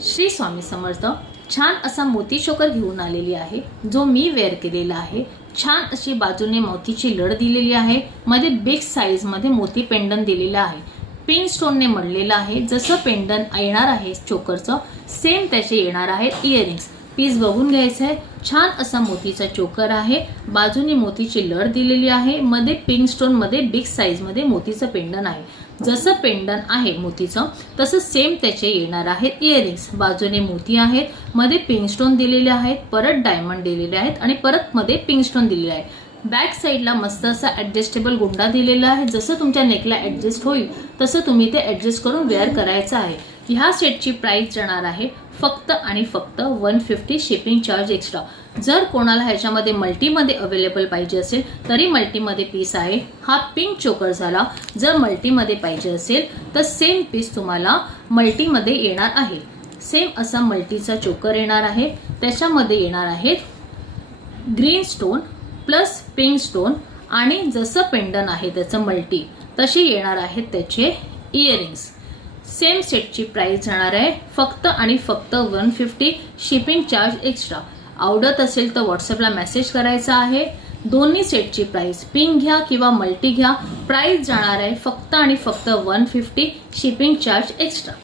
श्री स्वामी समर्थ। छान असा मोती चोकर घेऊन आलेली आहे, जो मी वेअर केलेला आहे। छान अशी बाजूने मोतीची लढ दिलेली आहे, मध्ये बिग साइज मध्ये मोती पेंडन दिलेला आहे। पिन स्टोन ने मळलेला आहे। जसं पेंडन येणार आहे चोकरचं सेम त्याचे येणार आहे इयरिंग्स। पीस बघून घ्यायचं आहे। छान असा मोतीचा चोकर आहे, बाजूने मोतीची लढ दिलेली आहे, मध्ये पिंक स्टोन मध्ये बिग साइज मध्ये मोतीचं पेंडन आहे। जसं पेंडन आहे मोतीचं तसं सेम त्याचे येणार आहेत इयरिंग्स। बाजूने मोती आहेत, मध्ये पिंक स्टोन दिलेले आहेत, परत डायमंड दिलेले आहेत आणि परत मध्ये पिंक स्टोन दिलेले आहे। बॅक साइडला मस्त असा ऍडजस्टेबल गुंडा दिलेला आहे। जसं तुमच्या नेकला ऍडजस्ट होईल तसं तुम्ही ते ऍडजस्ट करून वेअर करायचं आहे। ह्या सेटची प्राइस जाणार आहे फक्त आणि फक्त 150 शिपिंग चार्ज एक्स्ट्रा। जर कोणाला ह्याच्यामध्ये मल्टीमध्ये अवेलेबल पाहिजे असेल तरी मल्टीमध्ये पीस आहे। हा पिंक चोकर झाला। जर मल्टीमध्ये पाहिजे असेल तर सेम पीस तुम्हाला मल्टीमध्ये येणार आहे। सेम असा मल्टीचा चोकर येणार आहे, त्याच्यामध्ये येणार आहेत green stone plus pink stone आणि जसं पेंडन आहे त्याचं मल्टी तसे येणार आहेत त्याचे इयरिंग्स। सेम सेटची प्राइस जाणार आहे फक्त आणि फक्त 150 शिपिंग चार्ज एक्स्ट्रा। आवडत असेल तर व्हॉट्सअपला मेसेज करायचा आहे। दोन्ही सेटची प्राइस पिंक घ्या किंवा मल्टी घ्या, प्राइस जाणार आहे फक्त आणि फक्त 150 शिपिंग चार्ज एक्स्ट्रा।